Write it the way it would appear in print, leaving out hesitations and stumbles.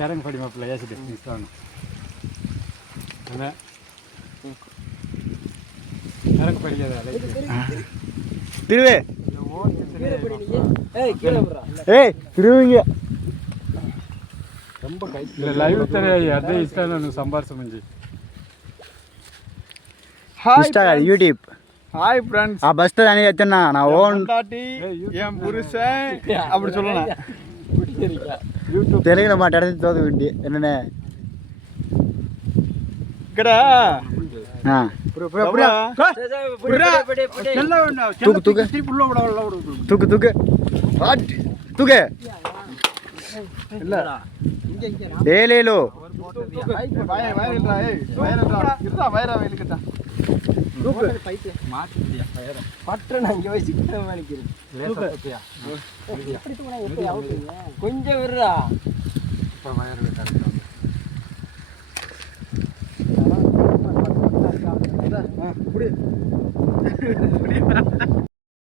இறங்க படி மாப்பிள்ள ஏசிட்டு இன்ஸ்டாங்க இறங்க படிக்காத திருவே ஏய் திருவிங்க ரொம்ப கை இல்லை லைவ் தெரியாது அதே இன்ஸ்டாவில் சம்பாரிச்சு முடிஞ்சு Insta YouTube hi friends bus தானே எத்தனா நான் ஓன் என் புருஷன் அப்படி சொல்லணும் தெலுங்குல மாட்டாடுறது தோது வேண்டி என்னண்ணே கடா தூக்கு தூக்கு தூக்கு தூக்கு தூக்கு டேலேலோ கொஞ்சம் விடுறா